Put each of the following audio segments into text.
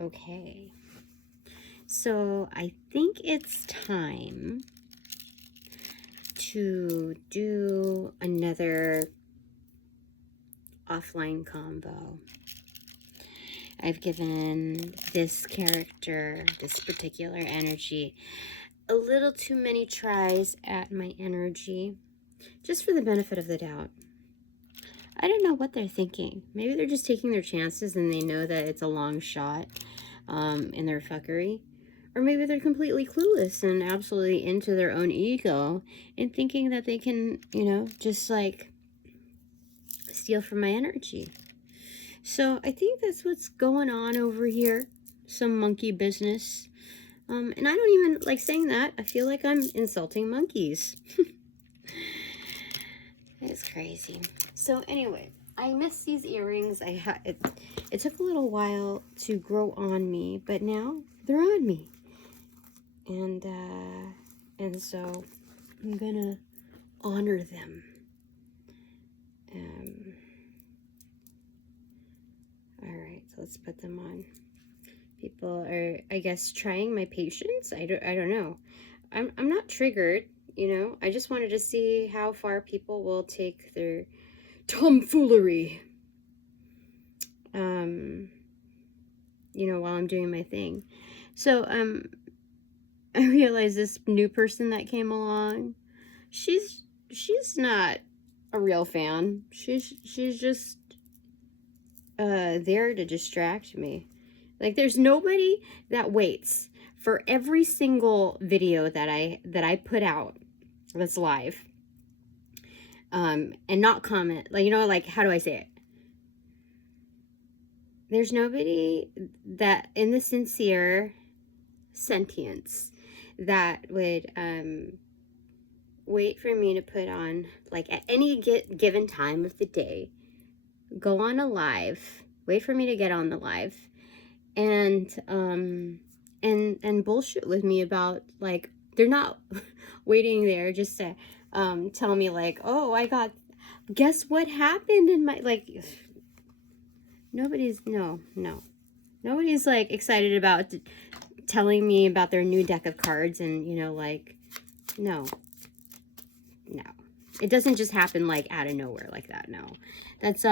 Okay. So I think it's time to do another offline combo. I've given this character, this particular energy, a little too many tries at my energy, just for the benefit of the doubt. I don't know what they're thinking. Maybe they're just taking their chances and they know that it's a long shot in their fuckery. Or maybe they're completely clueless and absolutely into their own ego and thinking that they can, you know, just like steal from my energy. So I think that's what's going on over here. Some monkey business. And I don't even like saying that. I feel like I'm insulting monkeys. It's crazy. So anyway, I missed these earrings. It took a little while to grow on me, but now they're on me. And so I'm gonna honor them. All right, so let's put them on. People are, I guess, trying my patience. I don't know. I'm not triggered, you know. I just wanted to see how far people will take their tomfoolery. You know, while I'm doing my thing. So I realized this new person that came along, she's not a real fan. She's just there to distract me. Like, there's nobody that waits for every single video that I put out that's live and not comment. Like, you know, like, how do I say it? There's nobody that in the sincere sentience that would wait for me to put on, like, at any given time of the day, go on a live, wait for me to get on the live, and bullshit with me about, like, they're not waiting there just to tell me, like, oh, guess what happened in my, like, nobody's like excited about telling me about their new deck of cards, and, you know, like, no, it doesn't just happen like out of nowhere like that. No, that's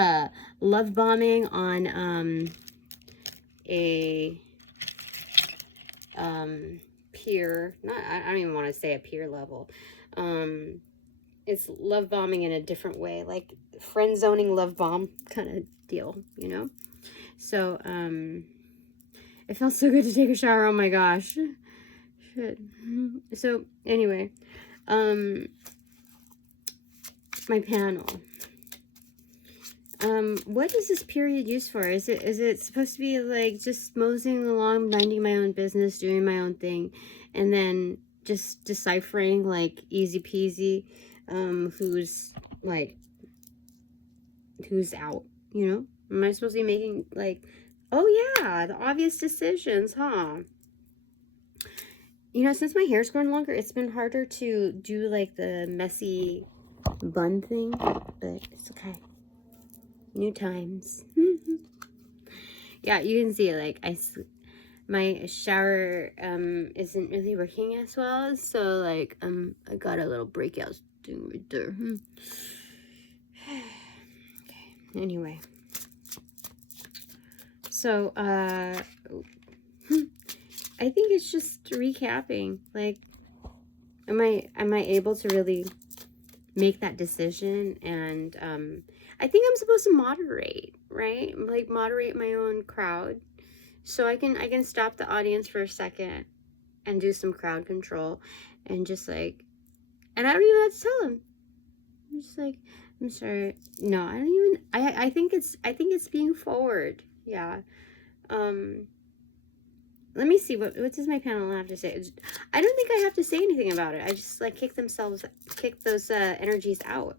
love bombing on a peer, I don't even want to say a peer level. It's love bombing in a different way, like friend zoning love bomb kind of deal, you know. So it felt so good to take a shower. Oh my gosh. Shit. So anyway, my panel. What is this period used for? Is it supposed to be like just moseying along, minding my own business, doing my own thing, and then just deciphering, like, easy peasy, who's out, you know? Am I supposed to be making, like, oh yeah, the obvious decisions, huh? You know, since my hair's grown longer, it's been harder to do, like, the messy bun thing, but it's okay. New times. Yeah, you can see, like, my shower isn't really working as well, so, like, I got a little breakout thing right there. Okay, anyway. So, I think it's just recapping. Like, am I able to really make that decision? And I think I'm supposed to moderate, right? Like, moderate my own crowd, so I can stop the audience for a second and do some crowd control, and just, like, and I don't even have to tell them. I'm just like, I'm sorry. No, I don't even. I think it's being forward. Yeah. Let me see, what does my panel have to say? I don't think I have to say anything about it. I just, like, kick those energies out.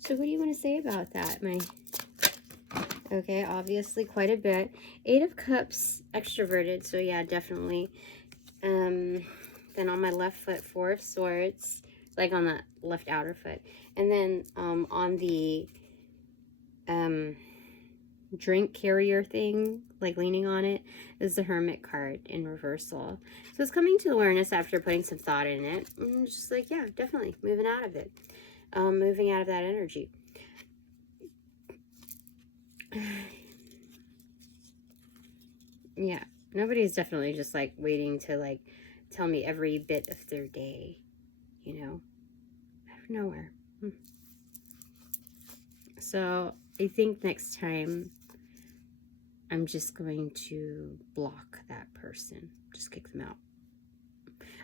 So what do you want to say about that? Okay, obviously quite a bit. 8 of Cups, extroverted, so yeah, definitely. Then on my left foot, 4 of Swords, like on the left outer foot. And then on the drink carrier thing, like leaning on it, is the Hermit card in reversal. So it's coming to awareness after putting some thought in it. And it's just like, yeah, definitely moving out of it. Moving out of that energy. Yeah, nobody's definitely just like waiting to like tell me every bit of their day, you know, out of nowhere. So I think next time I'm just going to block that person, just kick them out.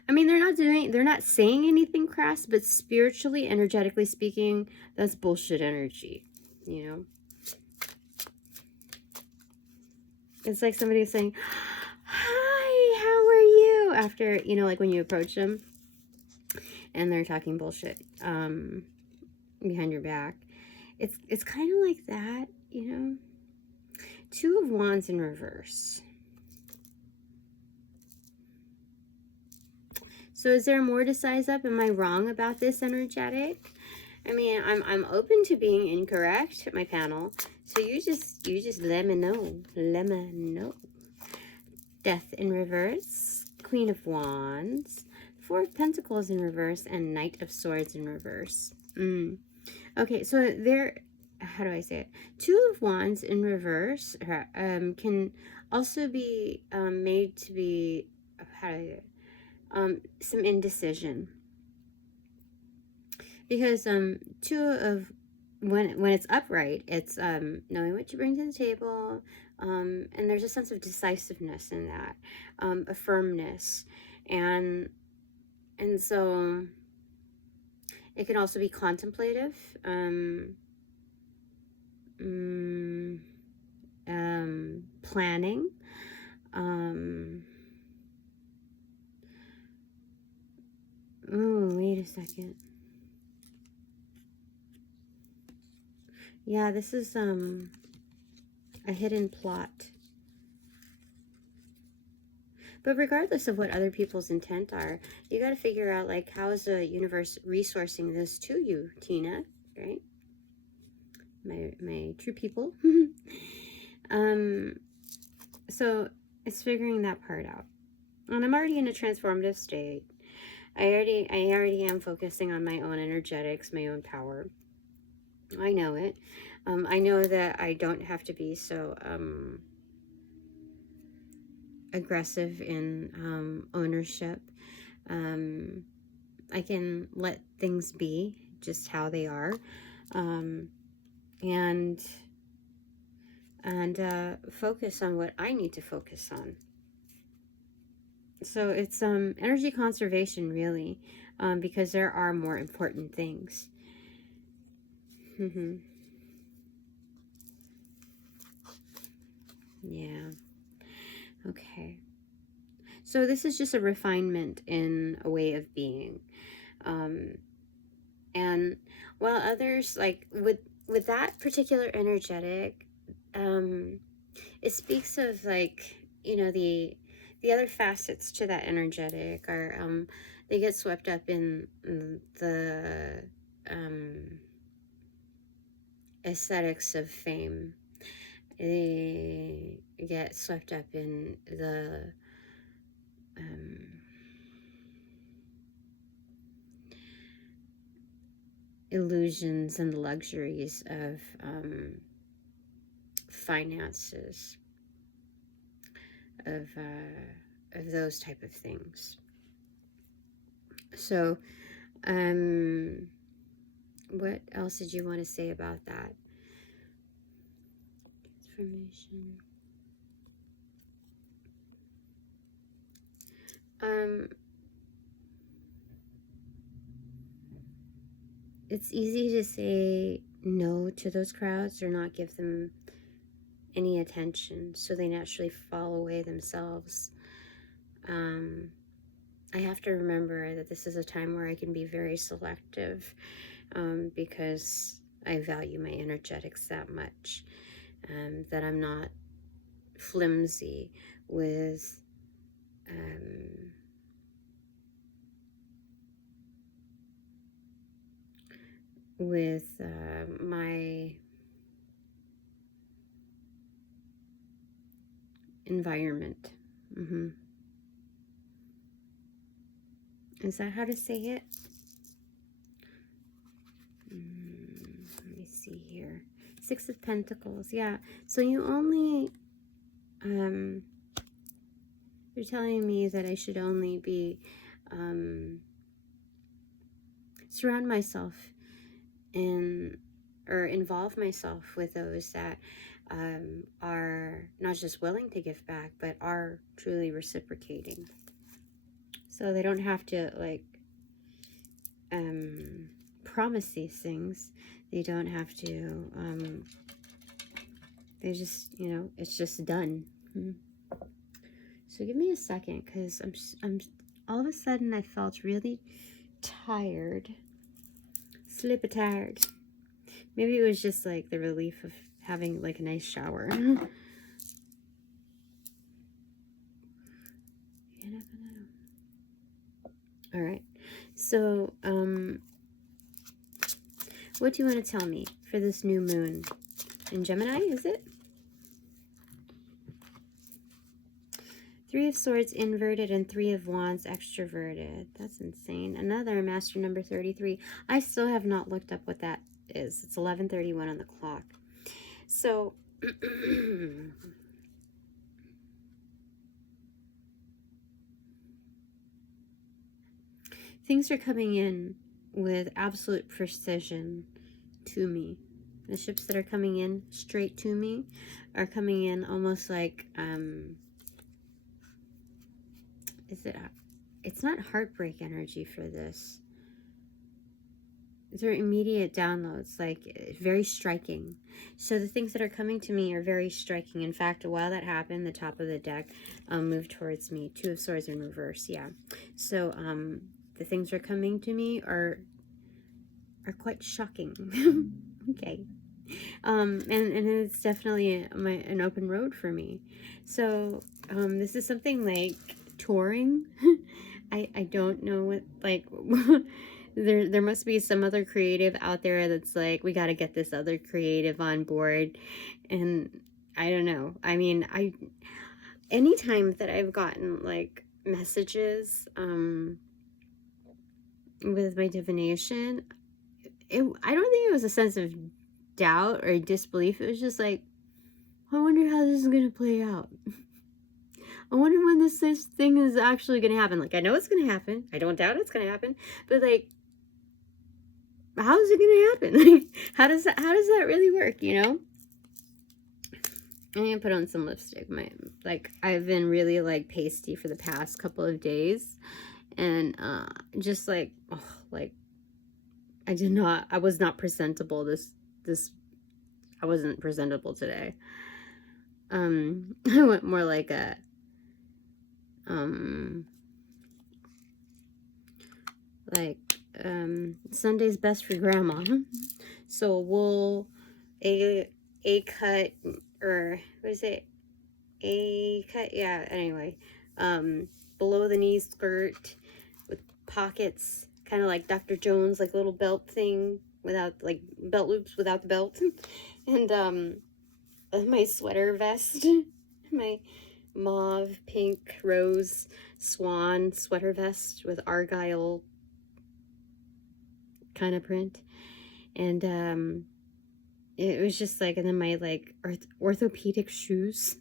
I mean, they're not saying anything crass, but spiritually, energetically speaking, that's bullshit energy, you know? It's like somebody saying, hi, how are you? After, you know, like when you approach them and they're talking bullshit behind your back. It's kind of like that, you know? Two of Wands in reverse. So is there more to size up? Am I wrong about this energetic? I mean, I'm open to being incorrect, my panel. So you just let me know. Let me know. Death in reverse. Queen of Wands. Four of Pentacles in reverse. And Knight of Swords in reverse. Okay, so there... How do I say it? Two of Wands in reverse can also be made to be... How do I say it? Some indecision. Because two of... When it's upright, it's knowing what you bring to the table, and there's a sense of decisiveness in that, a firmness, and so it can also be contemplative, planning, oh, wait a second. Yeah, this is a hidden plot. But regardless of what other people's intent are, you got to figure out, like, how is the universe resourcing this to you, Tina, right? My true people. So it's figuring that part out. And I'm already in a transformative state. I already am focusing on my own energetics, my own power. I know it. I know that I don't have to be so aggressive in ownership. I can let things be just how they are, and focus on what I need to focus on. So it's energy conservation, really, because there are more important things. Yeah. Okay. So this is just a refinement in a way of being. And while others, like with that particular energetic, it speaks of, like, you know, the other facets to that energetic are they get swept up in the aesthetics of fame. They get swept up in the illusions and luxuries of finances, of those type of things. So what else did you want to say about that? Transformation. It's easy to say no to those crowds or not give them any attention, so they naturally fall away themselves. I have to remember that this is a time where I can be very selective, because I value my energetics that much, that I'm not flimsy with with my environment. Is that how to say it? Let me see here. Six of Pentacles. Yeah. So you only, you're telling me that I should only be, surround myself in, or involve myself with those that are not just willing to give back, but are truly reciprocating. So they don't have to, like, promise these things. They don't have to, they just, you know, it's just done. So give me a second, because I'm all of a sudden I felt really tired. Sleepy tired. Maybe it was just like the relief of having like a nice shower. You never know. All right. So, what do you want to tell me for this new moon in Gemini, is it? Three of Swords inverted and Three of Wands extroverted. That's insane. Another Master number 33. I still have not looked up what that is. It's 11:31 on the clock. So, things are coming in with absolute precision to me. The ships that are coming in straight to me are coming in almost like, it's not heartbreak energy for this. They're immediate downloads, like very striking. So the things that are coming to me are very striking. In fact, while that happened, the top of the deck moved towards me. Two of Swords in reverse, yeah. So the things that are coming to me are quite shocking. Okay. And it's definitely an open road for me. So this is something like touring. I don't know what, like, there must be some other creative out there that's like, we got to get this other creative on board. And I don't know. I mean, anytime that I've gotten like messages with my divination, I don't think it was a sense of doubt or disbelief. It was just like, I wonder how this is going to play out. I wonder when this thing is actually going to happen. Like, I know it's going to happen. I don't doubt it's going to happen. But, like, how is it going to happen? Like, how does that really work, you know? I'm going to put on some lipstick. I've been really, like, pasty for the past couple of days. And, just, like, oh, like, I was not presentable I wasn't presentable today. I went more like a, Sunday's best for grandma. So wool, a cut, or what is it? A cut, yeah, anyway. Below the knee skirt with pockets, kind of like Dr. Jones, like little belt thing without, like, belt loops without the belt. And my sweater vest, my mauve, pink, rose, swan sweater vest with argyle kind of print. And it was just like, and then my like orthopedic shoes.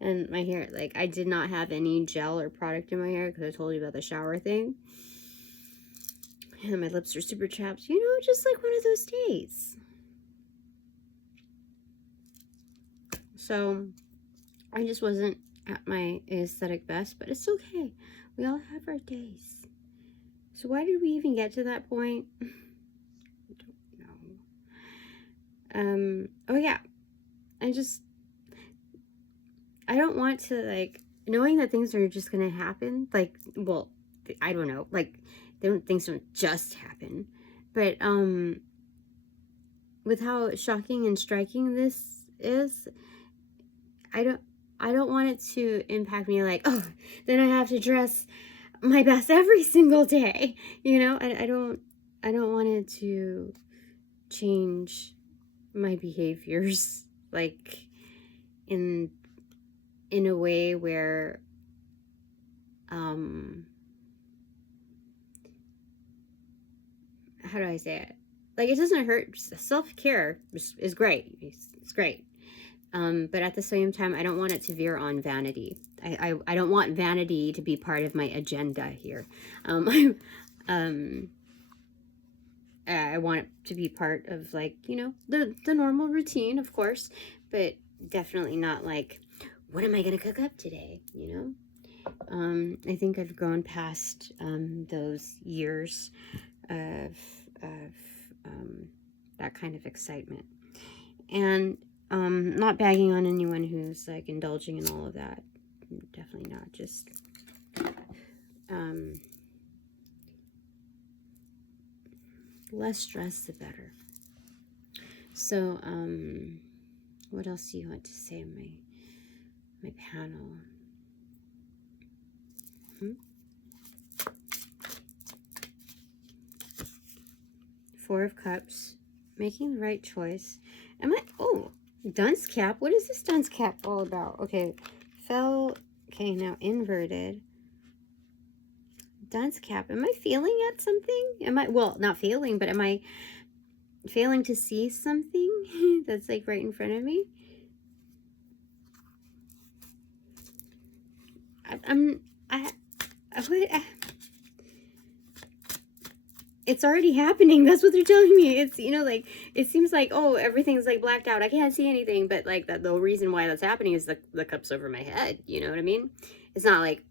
And my hair, like, I did not have any gel or product in my hair because I told you about the shower thing. And my lips are super chapped, you know, just like one of those days. So I just wasn't at my aesthetic best, but it's okay. We all have our days. So why did we even get to that point? I don't know. Oh yeah. I don't want to, like, knowing that things are just gonna happen, like, well, I don't know, like, things don't just happen, but with how shocking and striking this is, I don't want it to impact me like, oh, then I have to dress my best every single day, you know. I I don't want it to change my behaviors, like in a way where how do I say it? Like, it doesn't hurt. Self-care is great. It's great. But at the same time, I don't want it to veer on vanity. I don't want vanity to be part of my agenda here. I want it to be part of, like, you know, the normal routine, of course, but definitely not like, what am I going to cook up today, you know? I think I've grown past those years of that kind of excitement. And not bagging on anyone who's like indulging in all of that. Definitely not. Just less stress, the better. So, what else do you want to say in my panel? Four of Cups, making the right choice. Am I, oh, dunce cap. What is this dunce cap all about? Okay, okay, now inverted. Dunce cap. Am I failing at something? Well, not failing, but am I failing to see something that's like right in front of me? It's already happening. That's what they're telling me. It's, you know, like, it seems like, oh, everything's like blacked out. I can't see anything, but like the reason why that's happening is the cup's over my head. You know what I mean? It's not like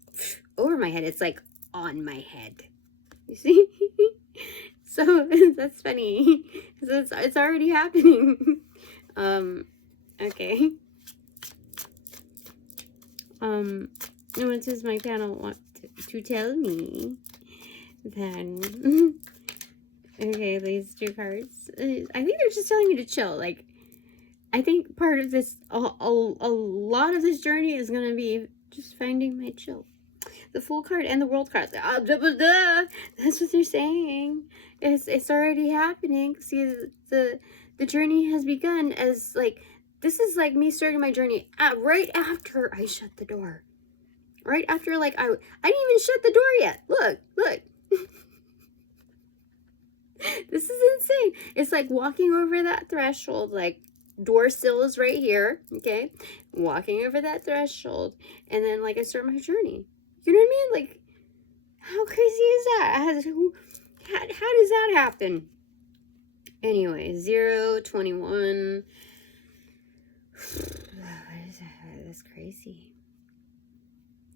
over my head. It's like on my head. You see? So that's funny. So it's already happening. Okay. What does my panel want to tell me? Then, okay, these two cards. I think they're just telling me to chill. Like, I think part of this, a lot of this journey is going to be just finding my chill. The Fool card and the World card. That's what they're saying. It's already happening. See, the journey has begun as, like, this is like me starting my journey right after I shut the door. Right after, like, I didn't even shut the door yet. Look. This is insane. It's like walking over that threshold, like, door sill is right here, okay? Walking over that threshold, and then, like, I start my journey. You know what I mean? Like, how crazy is that? How does that happen? Anyway, 0, 21. What is that? That's crazy.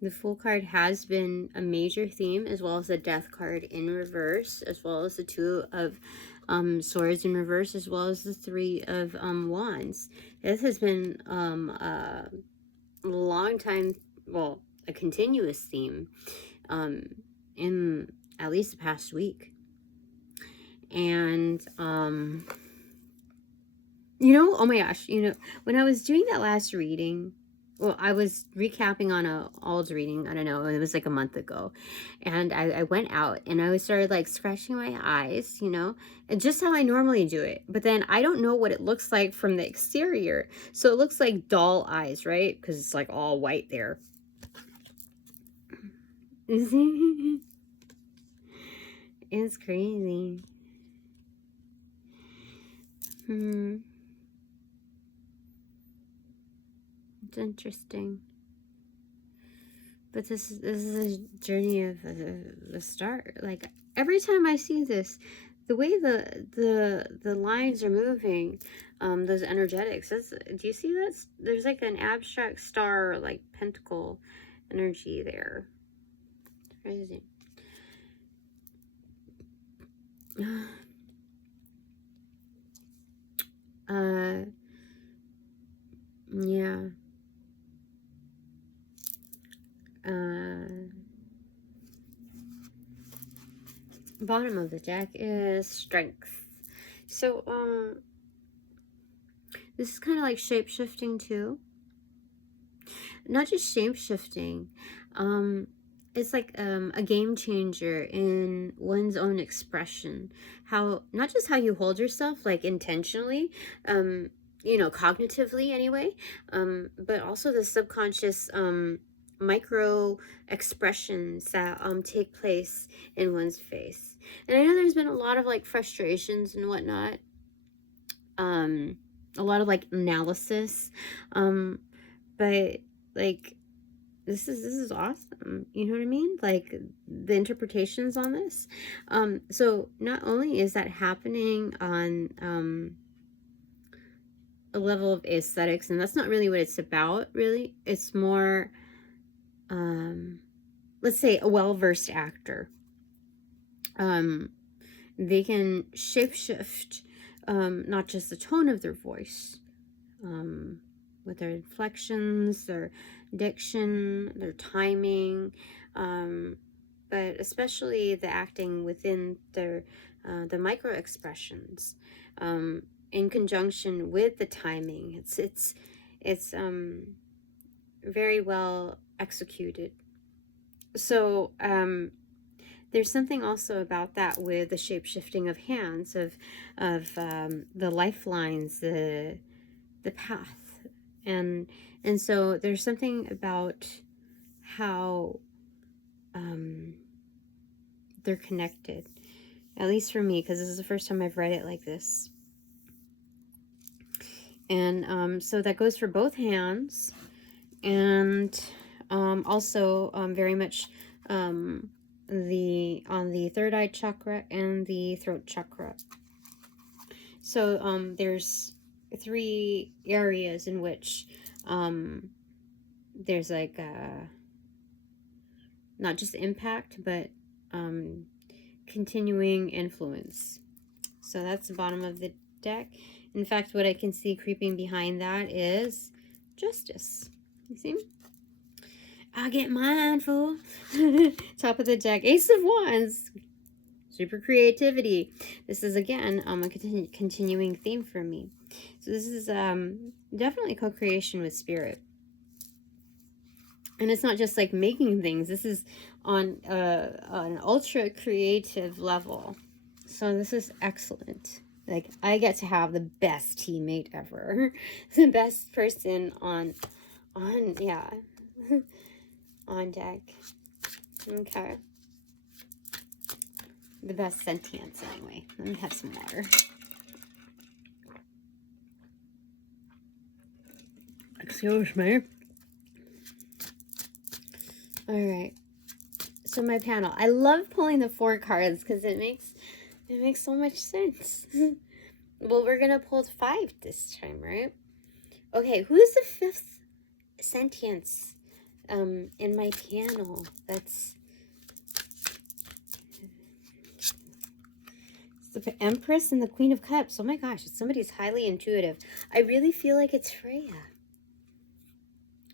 The Fool card has been a major theme, as well as the Death card in reverse, as well as the Two of Swords in reverse, as well as the Three of Wands. This has been a long time, well, a continuous theme in at least the past week. And you know, oh my gosh, you know, when I was doing that last reading, well, I was recapping on a Ald's reading, I don't know, it was like a month ago, and I went out and I started like scratching my eyes, you know, and just how I normally do it, but then I don't know what it looks like from the exterior, so it looks like doll eyes, right? Because it's like all white there. It's crazy. It's interesting. But this is a journey of the start. Like, every time I see this, the way the lines are moving, those energetics, do you see that? There's like an abstract star, like pentacle energy there. It's crazy. Yeah. Bottom of the deck is Strength. So, this is kind of like shape-shifting too. Not just shape-shifting. it's like a game changer in one's own expression. How, not just how you hold yourself, like intentionally, you know, cognitively anyway, but also the subconscious micro expressions that take place in one's face. And I know there's been a lot of like frustrations and whatnot, a lot of like analysis, but like this is awesome. You know what I mean? Like the interpretations on this. So not only is that happening on a level of aesthetics, and that's not really what it's about, really. It's more, let's say a well-versed actor. They can shapeshift not just the tone of their voice, with their inflections, their diction, their timing, but especially the acting within their the micro expressions, in conjunction with the timing. It's very well executed. So there's something also about that with the shape-shifting of hands, of the lifelines, the path. And so there's something about how they're connected, at least for me, because this is the first time I've read it like this. And so that goes for both hands, and also very much on the third eye chakra and the throat chakra. So there's 3 areas in which there's like not just impact, but continuing influence. So that's the bottom of the deck. In fact, what I can see creeping behind that is justice. You see? I'll get mindful. Top of the deck, Ace of Wands. Super creativity. This is again a continuing theme for me. So this is definitely co-creation with spirit. And it's not just like making things. This is on an ultra creative level. So this is excellent. Like, I get to have the best teammate ever. The best person on yeah, on deck. Okay. The best sentience, anyway. Let me have some water. Excuse me. Alright. So my panel. I love pulling the 4 cards because it makes so much sense. Well, we're gonna pull 5 this time, right? Okay, who's the 5th sentience in my panel? That's the Empress and the Queen of Cups. Oh my gosh, it's somebody's highly intuitive. I really feel like it's Freya.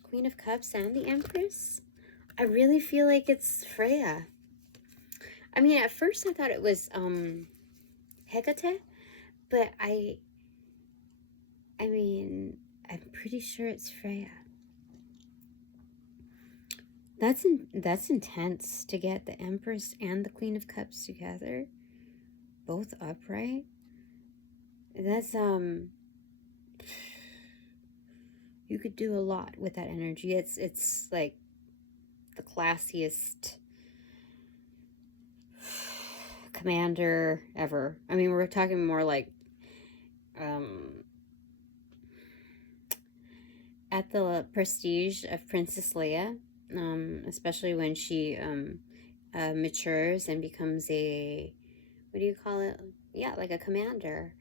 Queen of Cups and the Empress? I really feel like it's Freya. I mean, at first I thought it was Hecate, but I mean, I'm pretty sure it's Freya. That's intense to get the Empress and the Queen of Cups together, both upright. That's you could do a lot with that energy. It's like the classiest commander ever. I mean, we're talking more like at the prestige of Princess Leia, especially when she matures and becomes a, what do you call it? Yeah, like a commander.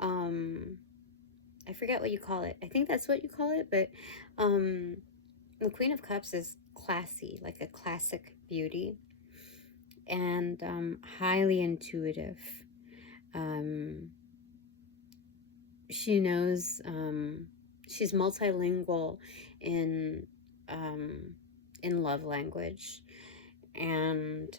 I forget what you call it. I think that's what you call it, but the Queen of Cups is classy, like a classic beauty, and highly intuitive. She knows, she's multilingual in love language, and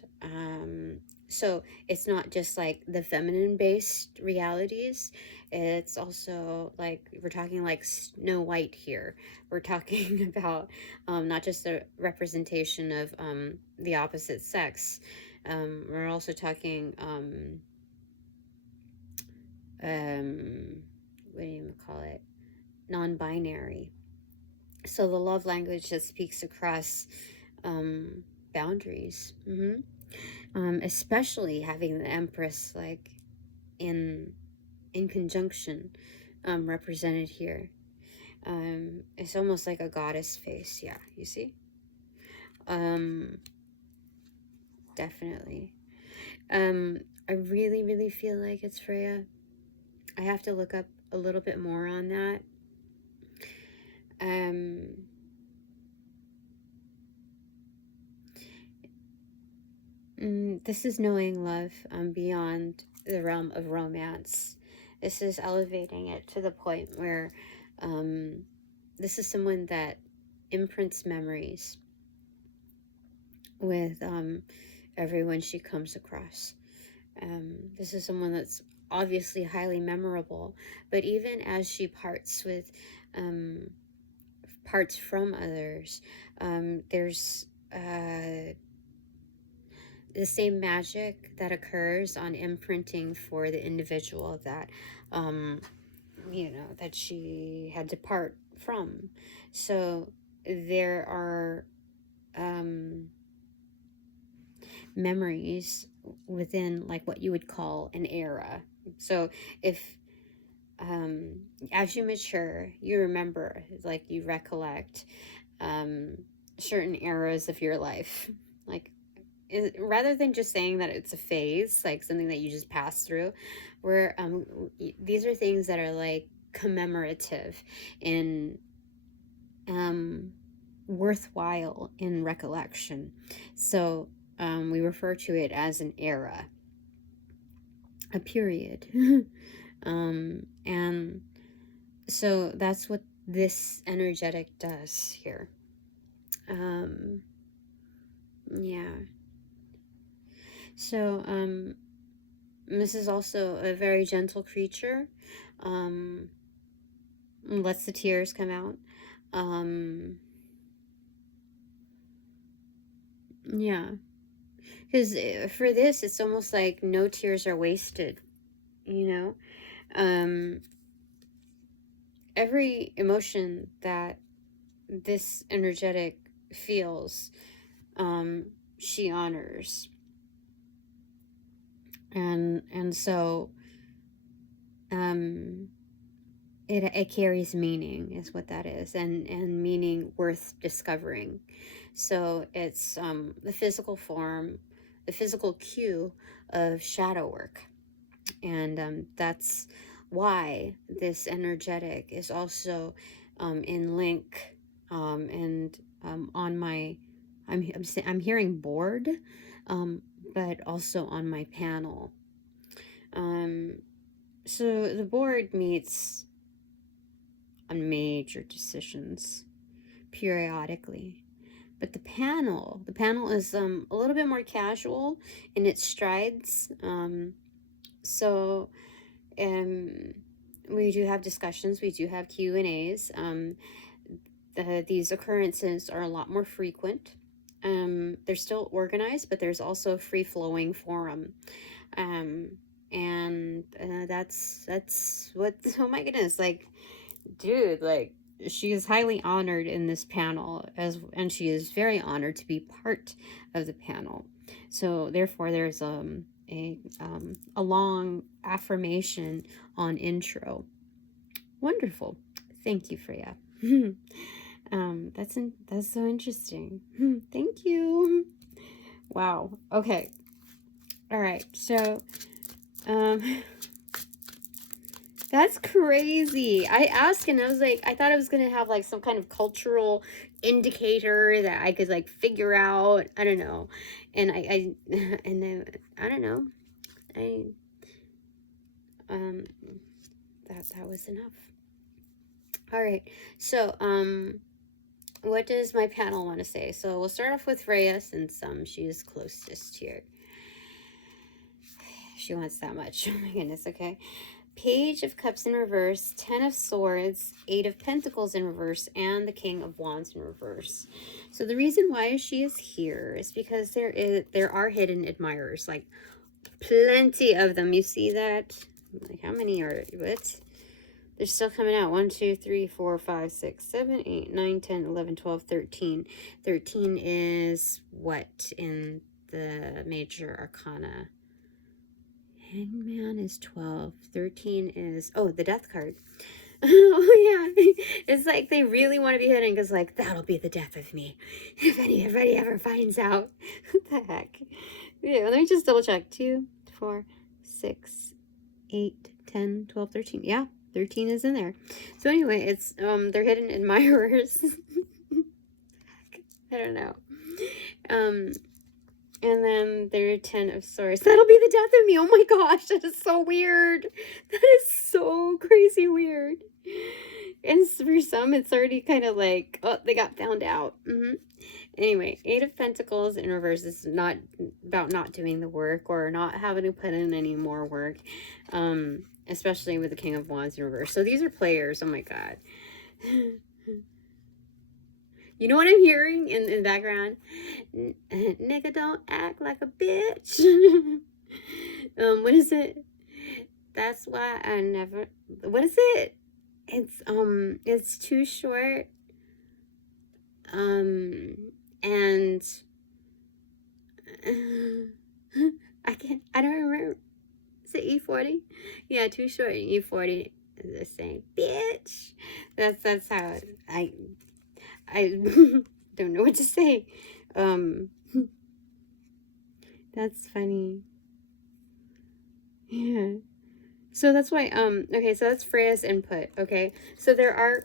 So it's not just like the feminine based realities. It's also like, we're talking like Snow White here. We're talking about not just the representation of the opposite sex. We're also talking what do you call it? Non-binary. So the love language that speaks across boundaries. Especially having the Empress like in conjunction represented here. It's almost like a goddess face. Yeah, you see? Definitely. I really, really feel like it's Freya. I have to look up a little bit more on that. This is knowing love beyond the realm of romance. This is elevating it to the point where this is someone that imprints memories with everyone she comes across. This is someone that's obviously highly memorable, but even as she parts with parts from others, there's the same magic that occurs on imprinting for the individual that you know, that she had to part from. So there are memories within like what you would call an era. So if as you mature, you remember, like you recollect certain eras of your life, like rather than just saying that it's a phase, like something that you just pass through, where these are things that are like commemorative and worthwhile in recollection. So we refer to it as an era, a period. And so that's what this energetic does here. Yeah. So this is also a very gentle creature. Lets the tears come out. Yeah. Because for this, it's almost like no tears are wasted, you know? Every emotion that this energetic feels, she honors. And so it carries meaning, is what that is, and meaning worth discovering. So it's the physical form, the physical cue of shadow work. And that's why this energetic is also in link and on my, I'm hearing board, but also on my panel. So the board meets on major decisions periodically, but the panel is a little bit more casual in its strides. So we do have discussions, we do have Q&As. These occurrences are a lot more frequent. They're still organized, but there's also a free-flowing forum. And that's what, oh my goodness, like, dude, like, she is highly honored in this panel, and she is very honored to be part of the panel. So therefore there's a long affirmation on intro. Wonderful. Thank you, Freya. That's so interesting. Thank you. Wow. Okay. All right. So that's crazy. I asked and I was like, I thought I was going to have like some kind of cultural indicator that I could like figure out. I don't know. And and then I don't know. That was enough. All right. So, what does my panel want to say? So we'll start off with Freya, since she is closest here. she wants that much. Oh my goodness, okay. Page of Cups in reverse, 10 of Swords, 8 of Pentacles in reverse, and the King of Wands in reverse. So the reason why she is here is because there are hidden admirers, like plenty of them. You see that? Like, how many are, what? They're still coming out. 1, 2, 3, 4, 5, 6, 7, 8, 9, 10, 11, 12, 13. 13 is what in the major arcana? Hangman is 12. 13 is, oh, the death card. Oh, yeah. It's like they really want to be hidden because, like, that'll be the death of me if anybody ever finds out. What the heck? Yeah, let me just double check. 2, 4, 6, 8, 10, 12, 13. Yeah, 13 is in there. So anyway, it's, they're hidden admirers. I don't know. And then there are 10 of Swords. That'll be the death of me. Oh my gosh, that is so weird. That is so crazy weird. And for some, it's already kind of like, oh, they got found out. Anyway, 8 of Pentacles in reverse is not about not doing the work or not having to put in any more work. Especially with the King of Wands in reverse. So these are players. Oh my God. You know what I'm hearing in the background? Nigga, don't act like a bitch. What is it? That's why I never... What is it? It's too short. And... I don't remember. Is it E40? Yeah, too short. E40 is the same. Bitch. That's how I don't know what to say. That's funny. Yeah. So that's why, okay, so that's Freya's input, okay? So there are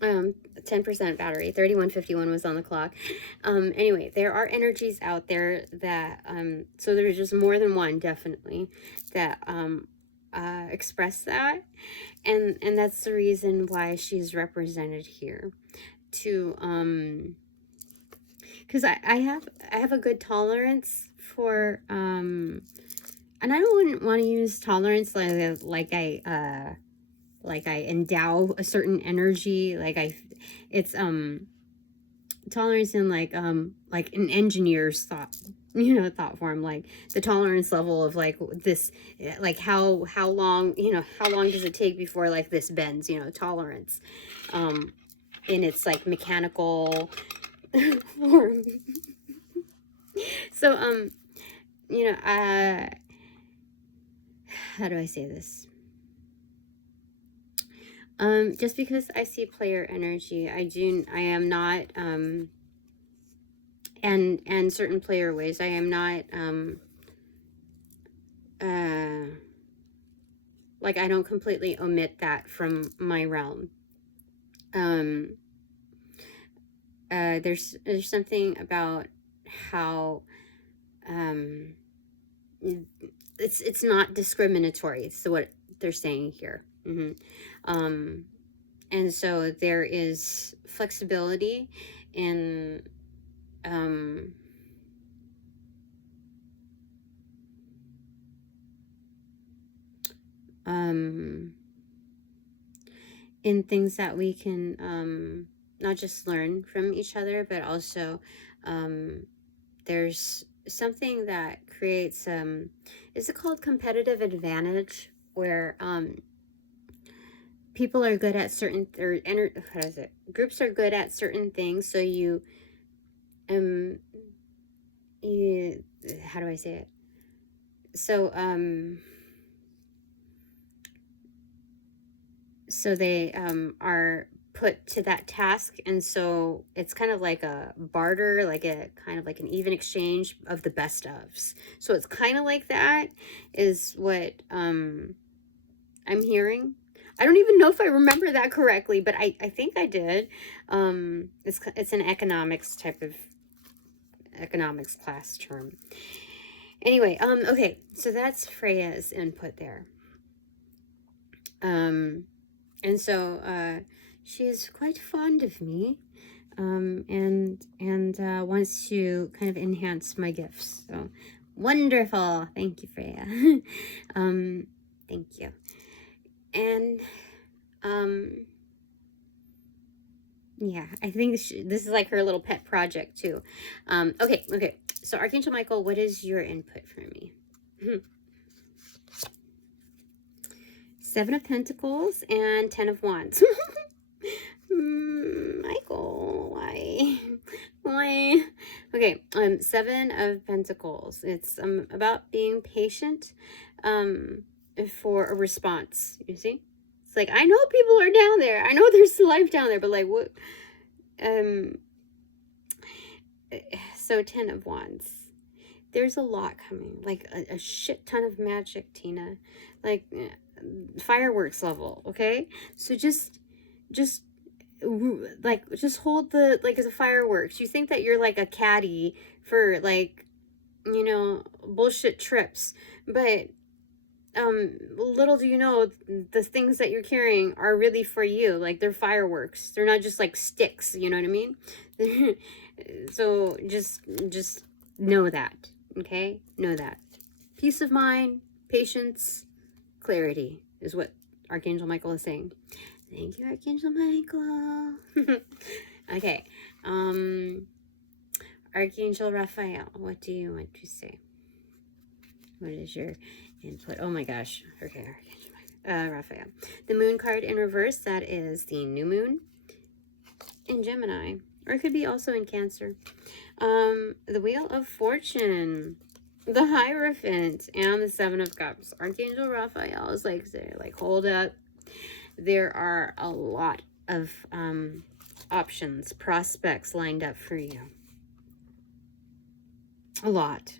10% battery, 3151 was on the clock. Anyway, there are energies out there that, so there's just more than one, definitely, that, express that. And that's the reason why she's represented here. To, because I have a good tolerance for, and I wouldn't want to use tolerance like I endow a certain energy, it's tolerance in like an engineer's thought form, like the tolerance level of like this, like how long, how long does it take before like this bends, tolerance, in its like mechanical form. So, how do I say this? Just because I see player energy, I am not, and certain player ways, I am not, like I don't completely omit that from my realm. There's something about how, it's not discriminatory. So what they're saying here. And so there is flexibility in, in things that we can, not just learn from each other, but also, there's something that creates, is it called competitive advantage, where, people are good at certain, groups are good at certain things, so you, how do I say it? So, so they, are put to that task, and so it's kind of like a barter, like a kind of like an even exchange of the best ofs. So it's kind of like that is what, I'm hearing. I don't even know if I remember that correctly, but I think I did. It's an economics type of economics class term. Anyway, okay, so that's Freya's input there. And so she is quite fond of me, and wants to kind of enhance my gifts. So Wonderful. Thank you, Freya. Thank you. And, yeah, I think this is like her little pet project too. Okay. So Archangel Michael, what is your input for me? 7 of Pentacles and 10 of Wands. Michael, why? Okay, 7 of Pentacles. It's about being patient for a response. You see? It's like, I know people are down there. I know there's life down there, but like what? So 10 of Wands. There's a lot coming, like a shit ton of Magick, Tina, like fireworks level. Okay, so just hold the, like, as a fireworks. You think that you're like a caddy for, like, you know, bullshit trips, but little do you know, the things that you're carrying are really for you. Like, they're fireworks. They're not just like sticks, you know what I mean? So just know that. Okay, know that. Peace of mind, patience, clarity is what Archangel Michael is saying. Thank you, Archangel Michael. Okay, Archangel Raphael, what do you want to say? What is your input? Oh my gosh. Okay, Archangel Michael. Raphael. The moon card in reverse, that is the new moon in Gemini, or it could be also in Cancer. The Wheel of Fortune, the Hierophant, and the 7 of Cups. Archangel Raphael is like, hold up. There are a lot of options, prospects lined up for you. A lot.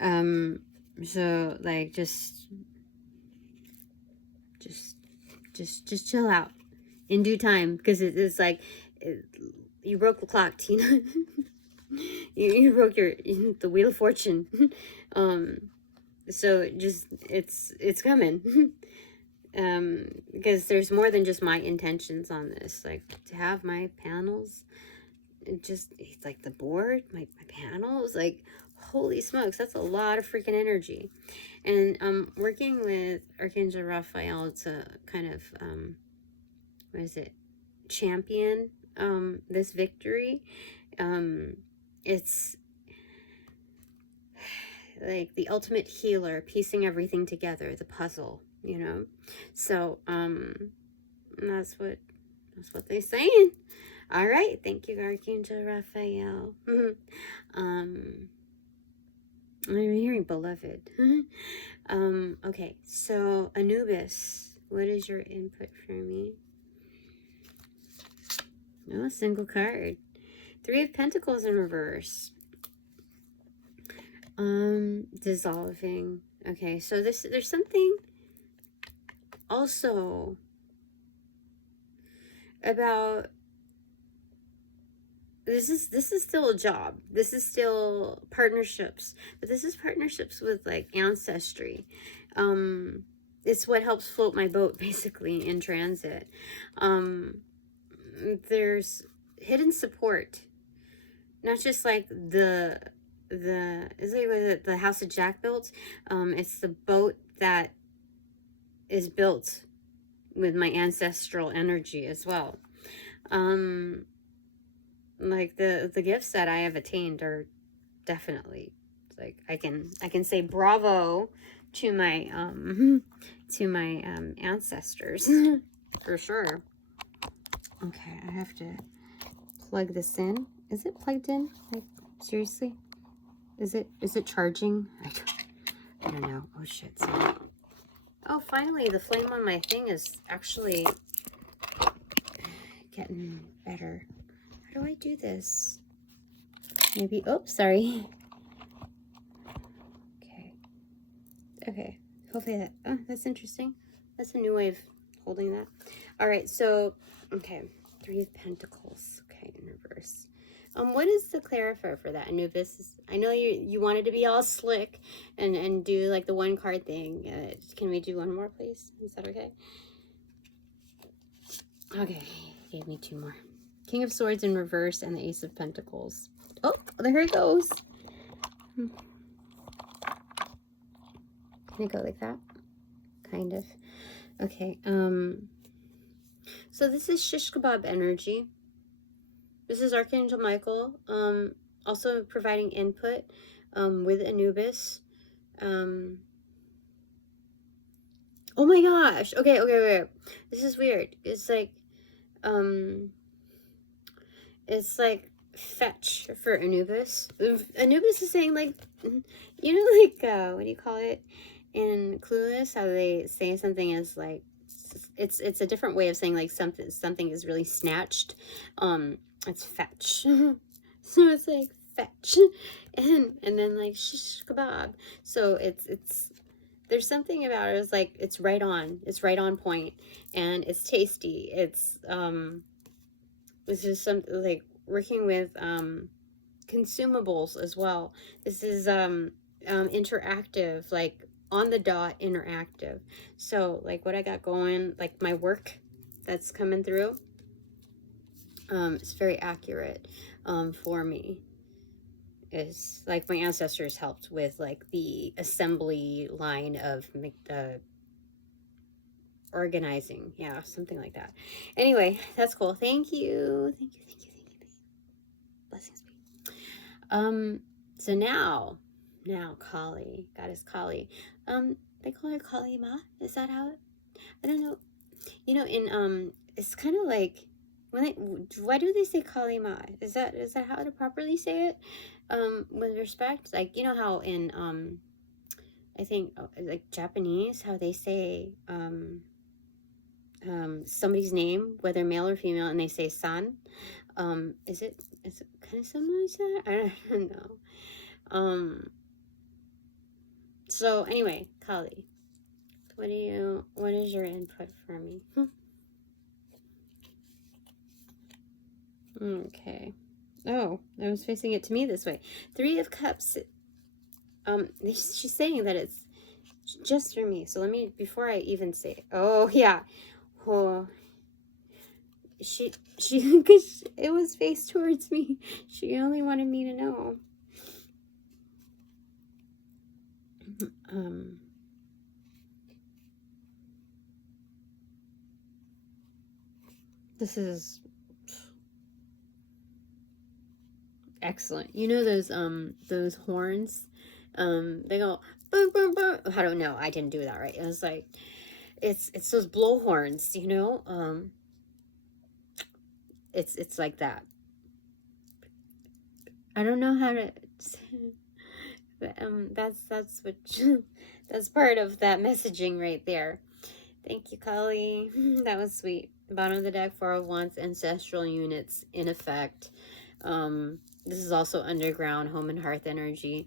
So like just chill out in due time, because it's like you broke the clock, Tina. you broke the Wheel of Fortune. So just it's coming. Because there's more than just my intentions on this. Like, to have my panels, it's like the board, my panels, like, holy smokes, that's a lot of freaking energy. And working with Archangel Raphael to kind of what is it, champion this victory. It's like the ultimate healer, piecing everything together, the puzzle, you know. So that's what they're saying. All right, thank you, Archangel Raphael. I'm hearing beloved. Okay, so Anubis, what is your input for me? No, a single card. 3 of Pentacles in reverse. Dissolving. Okay, so there's something also about this is still a job. This is still partnerships, but this is partnerships with like ancestry. It's what helps float my boat basically in transit. There's hidden support, not just like the House of Jack built. It's the boat that is built with my ancestral energy as well. Like the gifts that I have attained are definitely, like, I can say bravo to my ancestors for sure. Okay, I have to plug this in. Is it plugged in? Like, seriously? Is it charging? I don't know. Oh shit. Sorry. Oh, finally, the flame on my thing is actually getting better. How do I do this? Maybe, oops, sorry. Okay. Hopefully that, oh, that's interesting. That's a new way of holding that. All right, so, okay. 3 of Pentacles, okay, in reverse. What is the clarifier for that, Anubis? I know you wanted to be all slick and do like the 1 card thing. Can we do 1 more, please? Is that okay? Okay, gave me 2 more. King of Swords in reverse and the Ace of Pentacles. Oh, there it goes. Can I go like that? Kind of. Okay. So this is Shish Kabob energy. This is Archangel Michael. Also providing input with Anubis. Oh my gosh. Okay, wait. This is weird. It's like fetch for Anubis. Anubis is saying like, you know, like what do you call it in Clueless? How they say something as like, it's a different way of saying like something is really snatched. It's fetch. So it's like fetch, and then like shish kebab. So it's there's something about it. It's like it's right on point, and it's tasty. It's just something like working with consumables as well. This is interactive, like on the dot interactive. So like what I got going, like my work that's coming through, it's very accurate for me. Is like my ancestors helped with like the assembly line of the organizing, yeah, something like that. Anyway, that's cool. Thank you. Blessings be. So now Kali, goddess Kali, they call her Kali Ma. Is that how it, I don't know, you know, in it's kind of like when they, why do they say Kali Ma? Is that how to properly say it? With respect, like, you know how in I think like Japanese, how they say somebody's name, whether male or female, and they say san. Is it kind of similar to that? I don't know. So anyway, Kali, what is your input for me? Okay. Oh, I was facing it to me this way. 3 of Cups. She's saying that it's just for me. So let me, before I even say it. Oh yeah. Oh, she because it was faced towards me. She only wanted me to know. This is excellent. You know those horns? They go boom boom boom. I don't know. I didn't do that right. It was like it's those blow horns, you know? It's like that. I don't know how to but, that's what that's part of that messaging right there. Thank you, Kali. That was sweet. Bottom of the deck, 4 of Wands, ancestral units in effect. This is also underground home and hearth energy.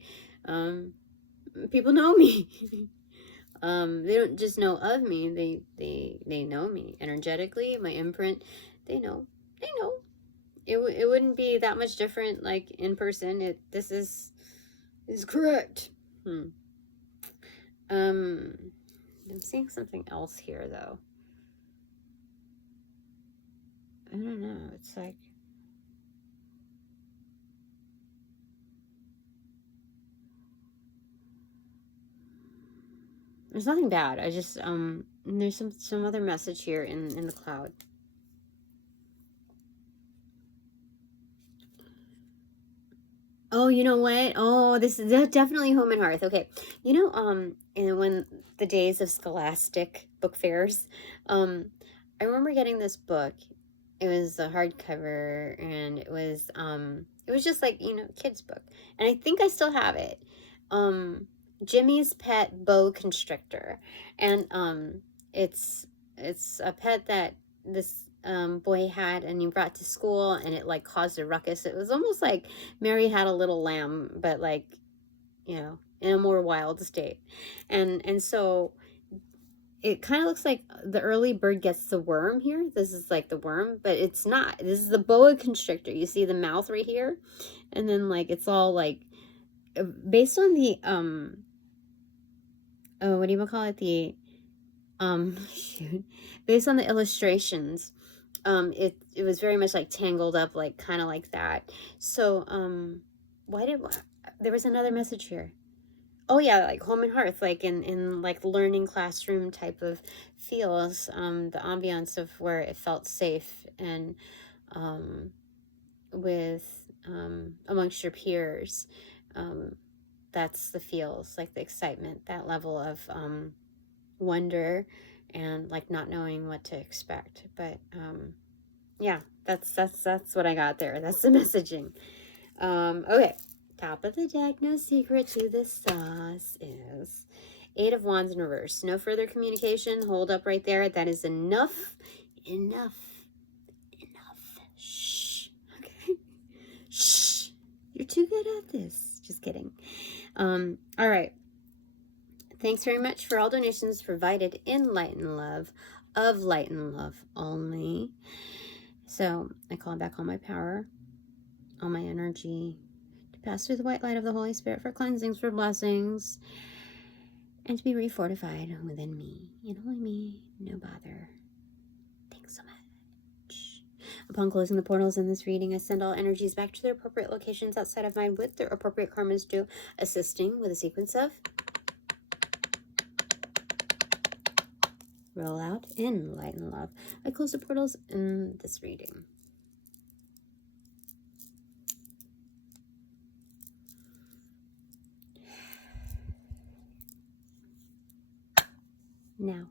People know me. They don't just know of me, they know me energetically, my imprint. They know. It wouldn't be that much different like in person. This is correct. I'm seeing something else here though. I don't know. It's like there's nothing bad. I just there's some other message here in the cloud. Oh, you know what? Oh, this is definitely home and hearth. Okay. You know, and when the days of Scholastic book fairs, I remember getting this book. It was a hardcover, and it was just like, you know, kids book. And I think I still have it. Jimmy's Pet Boa Constrictor. And it's a pet that this boy had, and he brought to school, and it like caused a ruckus. It was almost like Mary Had a Little Lamb, but like, you know, in a more wild state. And so it kind of looks like the early bird gets the worm here. This is like the worm, but it's not. This is the boa constrictor. You see the mouth right here, and then like it's all like based on the oh, what do you call it, the shoot, based on the illustrations, it was very much like tangled up, like kind of like that. So why did there was another message here. Oh yeah, like home and hearth, like in like learning classroom type of feels, the ambiance of where it felt safe and with amongst your peers. That's the feels, like the excitement, that level of wonder and like not knowing what to expect. But yeah, that's what I got there. That's the messaging. Okay, top of the deck, no secret to the sauce is 8 of Wands in reverse. No further communication. Hold up right there. That is enough. Enough. Shh. Okay. Shh. You're too good at this. Just kidding. All right. Thanks very much for all donations provided in light and love, of light and love only. So I call back all my power, all my energy, to pass through the white light of the Holy Spirit for cleansings, for blessings, and to be refortified within me, and only me, no bother. Thanks so much. Upon closing the portals in this reading, I send all energies back to their appropriate locations outside of mine with their appropriate karmas due, assisting with a sequence of roll out in light and love. I close the portals in this reading. Now.